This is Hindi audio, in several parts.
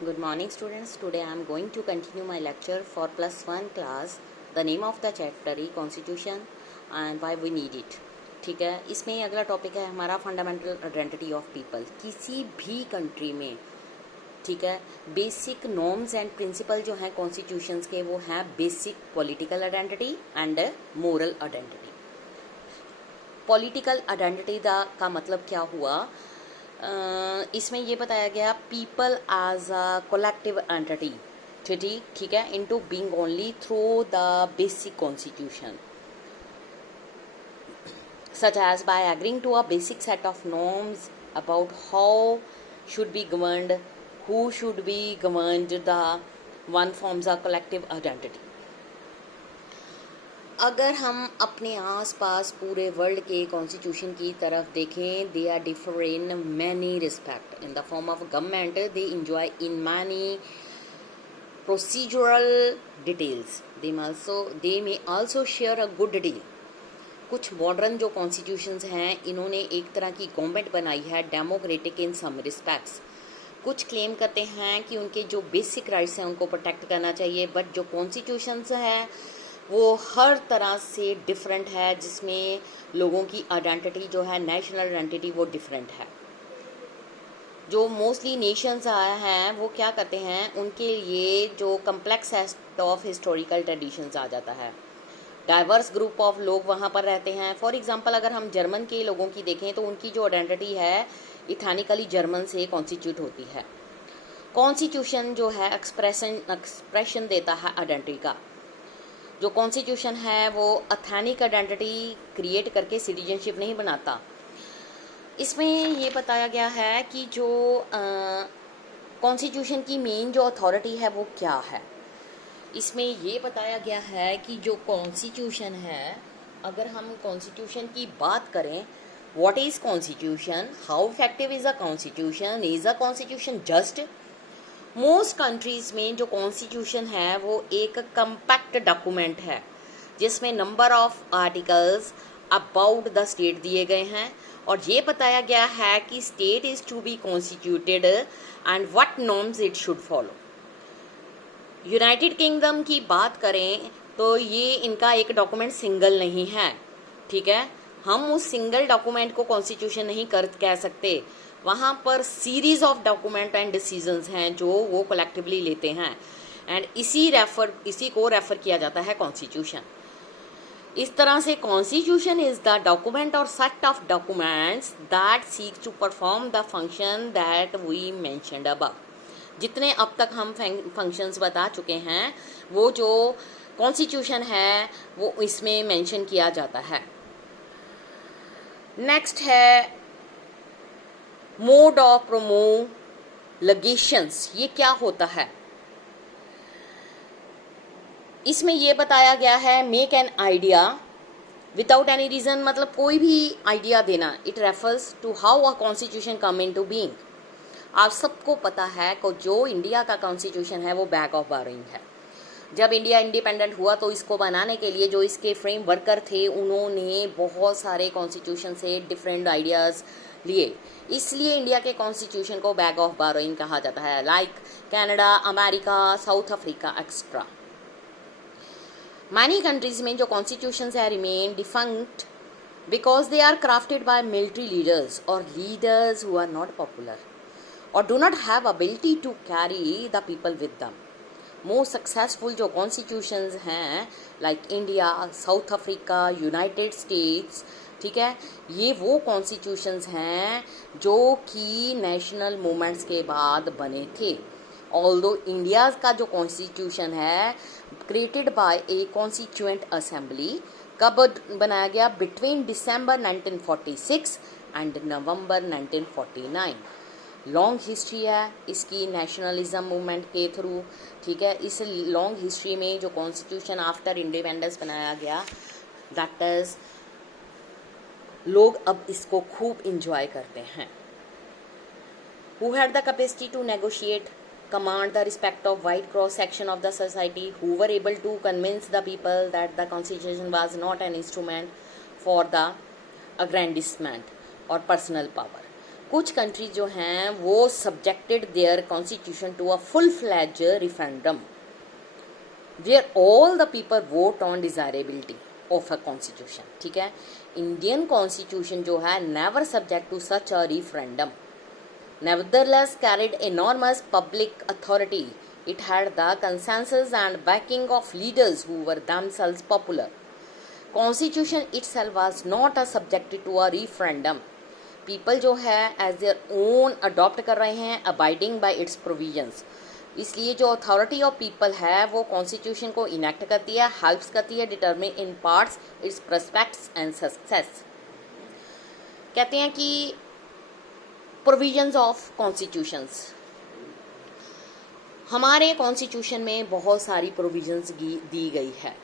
Good morning students. Today I am going to continue my lecture for +1 class. The name of the chapter is Constitution and why we need it. ठीक है, इसमें अगला टॉपिक है हमारा फंडामेंटल आइडेंटिटी ऑफ पीपल. किसी भी कंट्री में, ठीक है, बेसिक नॉर्म्स एंड प्रिंसिपल जो हैं कॉन्स्टिट्यूशंस के वो हैं basic political identity and moral identity. Political identity का मतलब क्या हुआ, इसमें ये बताया गया people as a collective entity, ठीक है, into being only through the basic constitution such as by agreeing to a basic set of norms about how should be governed, who should be governed, the one forms a collective identity. अगर हम अपने आसपास पूरे वर्ल्ड के कॉन्स्टिट्यूशन की तरफ देखें, they are differ in many respect. In the form of government they enjoy in many procedural details. They may also share a good deal. कुछ मॉडर्न जो कॉन्स्टिट्यूशंस हैं, इन्होंने एक तरह की गवर्नमेंट बनाई है डेमोक्रेटिक इन सम रिस्पेक्ट्स. कुछ क्लेम करते हैं कि उनके जो बेसिक राइट्स हैं उनको प्रोटेक्ट करना चाहिए, बट जो कॉन्स्टिट्यूशंस हैं वो हर तरह से डिफरेंट है, जिसमें लोगों की आइडेंटिटी जो है, नेशनल आइडेंटिटी, वो डिफरेंट है. जो मोस्टली नेशंस हैं वो क्या करते हैं, उनके लिए जो complex set of historical traditions आ जाता है. डाइवर्स ग्रुप ऑफ लोग वहाँ पर रहते हैं. फॉर एग्जांपल अगर हम जर्मन के लोगों की देखें तो उनकी जो आइडेंटिटी है इथेनिकली जर्मन से कॉन्स्टिट्यूट होती है. कॉन्स्टिट्यूशन जो है एक्सप्रेशन देता है आइडेंटिटी का. जो कॉन्स्टिट्यूशन है वो एथनिक आइडेंटिटी क्रिएट करके सिटीजनशिप नहीं बनाता. इसमें ये बताया गया है कि जो कॉन्स्टिट्यूशन की मेन जो अथॉरिटी है वो क्या है. इसमें ये बताया गया है कि जो कॉन्स्टिट्यूशन है, अगर हम कॉन्स्टिट्यूशन की बात करें, what is constitution, how effective is a constitution, is a constitution just. Most countries में जो कॉन्स्टिट्यूशन है वो एक कंपैक्ट डॉक्यूमेंट है जिसमें number of articles about the state दिए गए हैं और ये बताया गया है कि state is to be constituted and what norms it should follow. United Kingdom की बात करें तो ये इनका एक डॉक्यूमेंट सिंगल नहीं है, ठीक है. हम उस सिंगल डॉक्यूमेंट को कॉन्स्टिट्यूशन नहीं कह सकते. वहाँ पर series of document and decisions हैं जो वो कलेक्टिवली लेते हैं एंड इसी को रेफर किया जाता है कॉन्स्टिट्यूशन. इस तरह से कॉन्स्टिट्यूशन इज द डॉक्यूमेंट और set of documents that seek to perform the function that we mentioned above. जितने अब तक हम फंक्शंस बता चुके हैं वो जो कॉन्स्टिट्यूशन है वो इसमें मेंशन किया जाता है. नेक्स्ट है मोड ऑफ प्रोमोलगेशंस. ये क्या होता है, इसमें ये बताया गया है make an idea without any reason, मतलब कोई भी आइडिया देना. It refers to how a constitution come into being. आप सबको पता है कि जो इंडिया का कॉन्स्टिट्यूशन है वो बैक ऑफ बारोइंग है. जब इंडिया इंडिपेंडेंट हुआ तो इसको बनाने के लिए जो इसके फ्रेम वर्कर थे उन्होंने बहुत सारे कॉन्स्टिट्यूशन से डिफरेंट आइडियाज़ लिए, इसलिए इंडिया के कॉन्स्टिट्यूशन को बैक ऑफ बारोइंग कहा जाता है. Like Canada, America, South Africa etcetera. Many countries में जो कॉन्स्टिट्यूशंस है remain defunct because they are crafted by military leaders और leaders who are not popular or do not have ability to carry the people with them. Most successful जो constitutions हैं like India, South Africa, United States, ठीक है, ये वो constitutions हैं जो कि national movements के बाद बने थे. Although India का जो constitution है created by a constituent assembly, कब बनाया गया, between December 1946 and November 1949. Long history है इसकी नेशनलिज्म मूवमेंट के थ्रू, ठीक है. इस लॉन्ग हिस्ट्री में जो कॉन्स्टिट्यूशन आफ्टर इंडिपेंडेंस बनाया गया, दैट इज लोग अब इसको खूब इंजॉय करते हैं. Who had the capacity to negotiate, command the respect of wide cross section of the society, who were able to convince the people that the constitution was not an instrument for the aggrandizement or personal power. कुछ कंट्रीज जो हैं वो subjected their constitution to a full fledged referendum where all the people vote on desirability of a constitution. ठीक है, इंडियन कॉन्स्टिट्यूशन जो है never subject to such a referendum, nevertheless carried enormous public authority. It had the consensus and backing of leaders who were themselves popular. Constitution itself was not a subject to a referendum. People जो है as their own adopt कर रहे हैं abiding by its provisions. इसलिए जो अथॉरिटी ऑफ पीपल है वो कॉन्स्टिट्यूशन को इनेक्ट करती है, हेल्प्स करती है determine in parts its prospects and success. कहते हैं कि प्रोविजंस ऑफ कॉन्स्टिट्यूशंस, हमारे कॉन्स्टिट्यूशन में बहुत सारी प्रोविजंस दी गई है।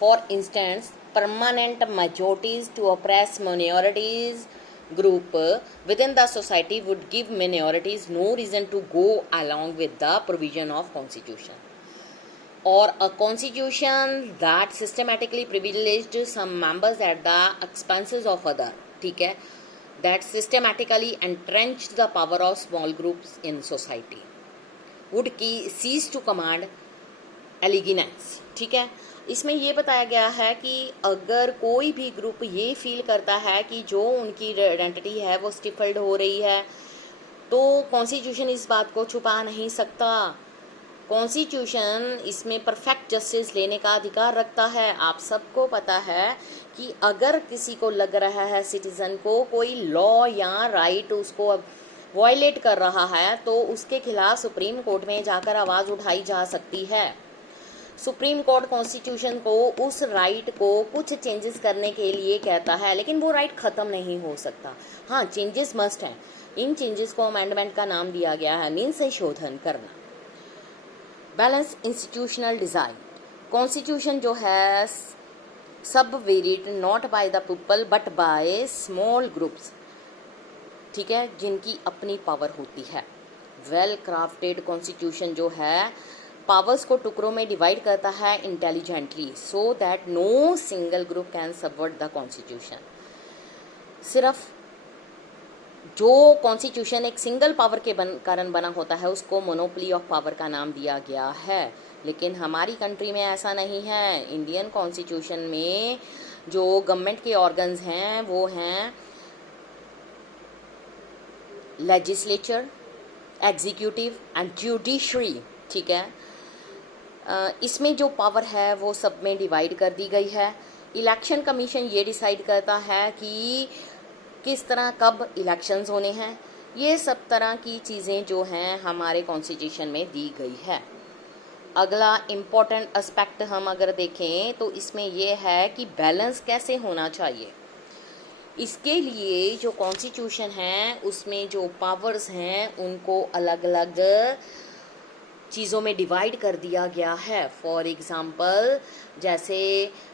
For instance permanent majorities to oppress minorities group within the society would give minorities no reason to go along with the provision of constitution, or a constitution that systematically privileged some members at the expenses of other, ठीक है, that systematically entrenched the power of small groups in society would cease to command allegiance। ठीक है, इसमें ये बताया गया है कि अगर कोई भी ग्रुप ये फील करता है कि जो उनकी आइडेंटिटी है वो स्टिफल्ड हो रही है, तो कॉन्स्टिट्यूशन इस बात को छुपा नहीं सकता। कॉन्स्टिट्यूशन इसमें परफेक्ट जस्टिस लेने का अधिकार रखता है। आप सबको पता है कि अगर किसी को लग रहा है सिटीजन को कोई लॉ या राइट उसको वायलेट कर रहा है तो उसके खिलाफ सुप्रीम कोर्ट में जाकर आवाज़ उठाई जा सकती है। सुप्रीम कोर्ट कॉन्स्टिट्यूशन को उस राइट को कुछ चेंजेस करने के लिए कहता है, लेकिन वो राइट ख़त्म नहीं हो सकता। हाँ, चेंजेस मस्ट हैं। इन चेंजेस को अमेंडमेंट का नाम दिया गया है, मीन संशोधन करना। बैलेंस इंस्टीट्यूशनल डिज़ाइन, कॉन्स्टिट्यूशन जो है सब varied not by the people but by small groups, ठीक है, जिनकी अपनी पावर होती है। वेल क्राफ्टेड कॉन्स्टिट्यूशन जो है पावर्स को टुकड़ों में डिवाइड करता है intelligently so that no single group can subvert the constitution. सिर्फ जो कॉन्स्टिट्यूशन एक सिंगल पावर के कारण बना होता है उसको मोनोपोली ऑफ पावर का नाम दिया गया है, लेकिन हमारी कंट्री में ऐसा नहीं है। इंडियन कॉन्स्टिट्यूशन में जो गवर्नमेंट के ऑर्गन्स हैं वो हैं लेजिस्लेचर, एग्जीक्यूटिव एंड जुडिशरी। ठीक है, इसमें जो पावर है वो सब में डिवाइड कर दी गई है। इलेक्शन कमीशन ये डिसाइड करता है कि किस तरह कब इलेक्शंस होने हैं। ये सब तरह की चीज़ें जो हैं हमारे कॉन्स्टिट्यूशन में दी गई है। अगला इम्पोर्टेंट एस्पेक्ट हम अगर देखें तो इसमें ये है कि बैलेंस कैसे होना चाहिए। इसके लिए जो कॉन्स्टिट्यूशन है उसमें जो पावर्स हैं उनको अलग अलग चीज़ों में डिवाइड कर दिया गया है। फॉर एग्ज़ाम्पल जैसे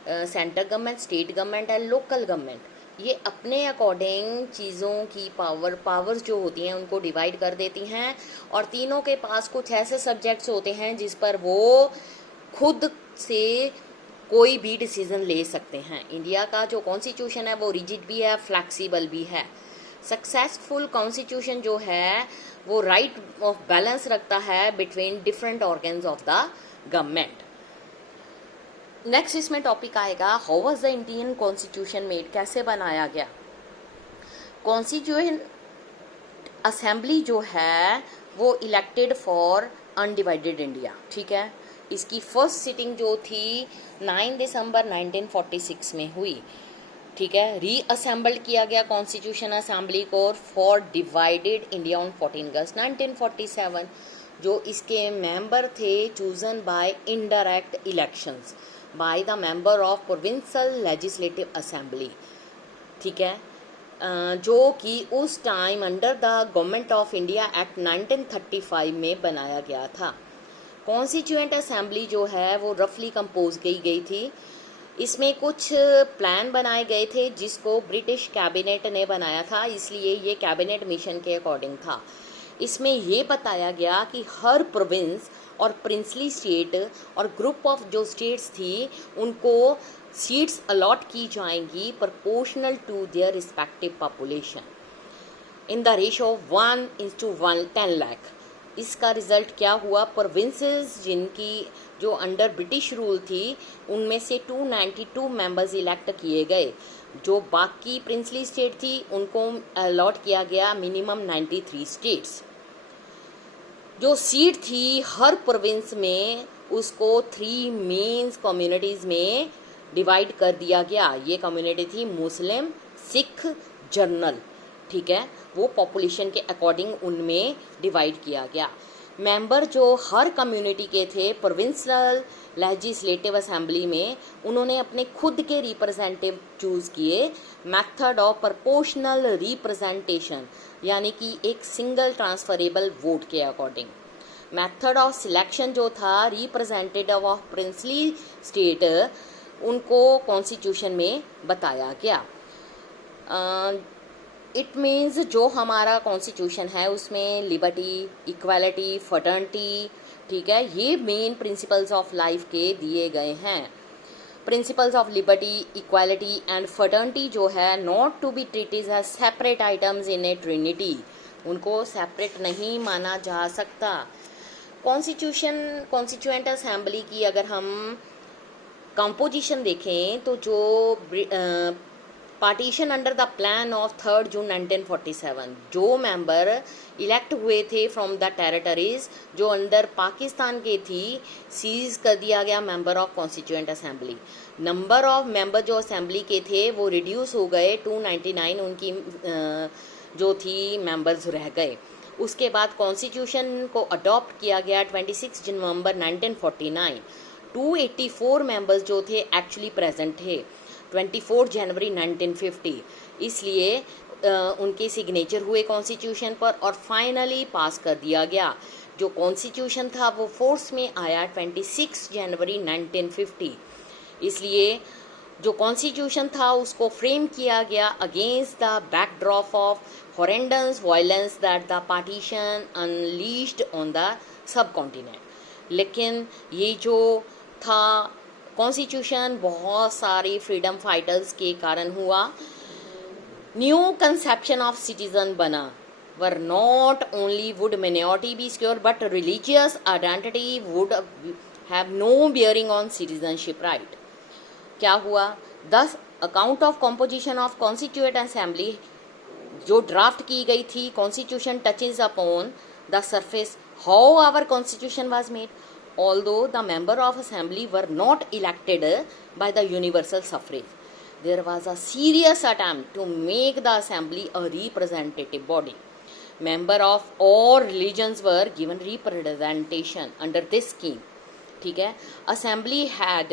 central government, state government and local government, ये अपने अकॉर्डिंग चीज़ों की पावर्स जो होती हैं उनको डिवाइड कर देती हैं और तीनों के पास कुछ ऐसे सब्जेक्ट्स होते हैं जिस पर वो खुद से कोई भी डिसीज़न ले सकते हैं। इंडिया का जो कॉन्स्टिट्यूशन है वो रिजिड भी है, फ्लैक्सीबल भी है। सक्सेसफुल कॉन्स्टिट्यूशन जो है वो राइट ऑफ बैलेंस रखता है between different organs of the government. Next इसमें टॉपिक आएगा how was the Indian constitution made, कैसे बनाया गया। कॉन्स्टिट्यूशन असेंबली जो है वो इलेक्टेड फॉर अनडिवाइडेड इंडिया। ठीक है, इसकी फर्स्ट सिटिंग जो थी 9 दिसंबर 1946 में हुई। ठीक है, रीअसेंबल्ड किया गया कॉन्स्टिट्यूशन असेंबली को फॉर डिवाइडेड इंडिया ऑन 14 अगस्त 1947। जो इसके मेंबर थे chosen bye indirect elections by the member of provincial legislative assembly. ठीक है, जो कि उस time under the government of India act 1935 में बनाया गया था। कॉन्स्टिट्यूएंट असेंबली जो है वो रफली कंपोज की गई थी। इसमें कुछ प्लान बनाए गए थे जिसको ब्रिटिश कैबिनेट ने बनाया था, इसलिए ये कैबिनेट मिशन के अकॉर्डिंग था। इसमें ये बताया गया कि हर प्रोविंस और प्रिंसली स्टेट और ग्रुप ऑफ जो स्टेट्स थी उनको सीट्स अलॉट की जाएंगी proportional to their respective population. In the ratio 1:10 lakh. इसका रिजल्ट क्या हुआ, प्रोविंसेस जिनकी जो अंडर ब्रिटिश रूल थी उनमें से 292 मेंबर्स इलेक्ट किए गए। जो बाकी प्रिंसली स्टेट थी उनको अलॉट किया गया मिनिमम 93 स्टेट्स। जो सीट थी हर प्रोविंस में उसको 3 मेंस कम्युनिटीज़ में डिवाइड कर दिया गया। ये कम्युनिटी थी मुस्लिम, सिख, जर्नल, ठीक है, वो पॉपुलेशन के अकॉर्डिंग उनमें डिवाइड किया गया। मेंबर जो हर कम्युनिटी के थे प्रोविंशियल लेजिस्लेटिव असेंबली में, उन्होंने अपने खुद के रिप्रेजेंटेटिव चूज़ किए। मेथड ऑफ प्रोपोर्शनल रिप्रेजेंटेशन, यानी कि एक सिंगल ट्रांसफरेबल वोट के अकॉर्डिंग। मेथड ऑफ सिलेक्शन जो था रिप्रेजेंटेटिव ऑफ प्रिंसली स्टेट, उनको कॉन्स्टिट्यूशन में बताया गया। इट मीन्स जो हमारा कॉन्स्टिट्यूशन है उसमें लिबर्टी, इक्वालिटी, फर्टर्निटी, ठीक है, ये मेन प्रिंसिपल्स ऑफ लाइफ के दिए गए हैं। Principles of liberty, equality and fraternity जो है not to be treated as separate items in a trinity, उनको सेपरेट नहीं माना जा सकता। कॉन्स्टिट्यूएंट असेंबली की अगर हम कंपोजिशन देखें तो जो partition under the plan of 3 जून 1947, जो मेंबर इलेक्ट हुए थे फ्रॉम द टेरिटरीज जो अंडर पाकिस्तान के थी, सीज कर दिया गया member of constituent assembly. Number of member जो असेंबली के थे वो रिड्यूस हो गए, 299 उनकी जो थी मेंबर्स रह गए। उसके बाद कॉन्स्टिट्यूशन को अडॉप्ट किया गया 26 नवंबर 1949। 284 मेंबर्स जो थे एक्चुअली प्रेजेंट थे 24 जनवरी 1950, इसलिए उनके सिग्नेचर हुए कॉन्स्टिट्यूशन पर और फाइनली पास कर दिया गया। जो कॉन्स्टिट्यूशन था वो फोर्स में आया 26 जनवरी 1950, इसलिए जो कॉन्स्टिट्यूशन था उसको फ्रेम किया गया against the backdrop of horrendous violence that the partition unleashed on the sub continent. लेकिन ये जो था कॉन्स्टिट्यूशन बहुत सारे फ्रीडम फाइटर्स के कारण हुआ। न्यू कंसेप्शन ऑफ सिटीजन बना, where not only would minority be secure but religious identity would have no bearing on citizenship right. क्या हुआ, 10 account of composition of constituent assembly जो ड्राफ्ट की गई थी, constitution touches upon the surface how our constitution was made, although the member of assembly were not elected by the universal suffrage. There was a serious attempt to make the assembly a representative body. Member of all religions were given representation under this scheme. ठीक है, assembly had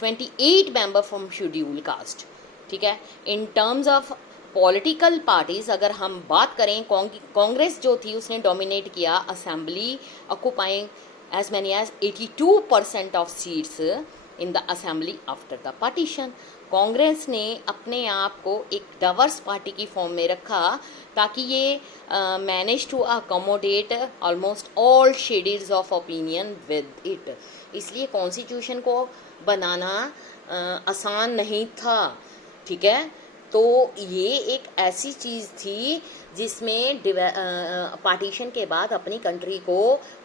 28 member from scheduled caste. ठीक है, in terms of political parties अगर हम बात करें, कांग्रेस जो थी उसने डोमिनेट किया assembly, occupying as many as 82% of seats in the assembly after the partition. Congress ने अपने आप को एक डाइवर्स पार्टी की फॉर्म में रखा ताकि ये manage to accommodate almost all shades of opinion with it. इसलिए कॉन्स्टिट्यूशन को बनाना आसान नहीं था, ठीक है। तो ये एक ऐसी चीज़ थी जिसमें पार्टीशन के बाद अपनी कंट्री को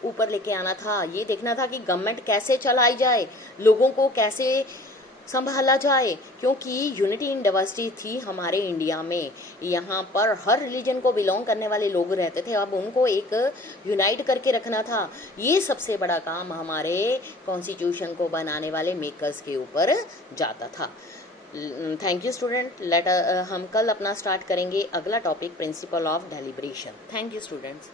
ऊपर लेके आना था। ये देखना था कि गवर्नमेंट कैसे चलाई जाए, लोगों को कैसे संभाला जाए, क्योंकि यूनिटी इन डाइवर्सिटी थी हमारे इंडिया में। यहाँ पर हर रिलीजन को बिलोंग करने वाले लोग रहते थे, अब उनको एक यूनाइट करके रखना था। ये सबसे बड़ा काम हमारे कॉन्स्टिट्यूशन को बनाने वाले मेकर्स के ऊपर जाता था। Thank you student. हम कल अपना स्टार्ट करेंगे अगला topic, principle of deliberation. Thank you students.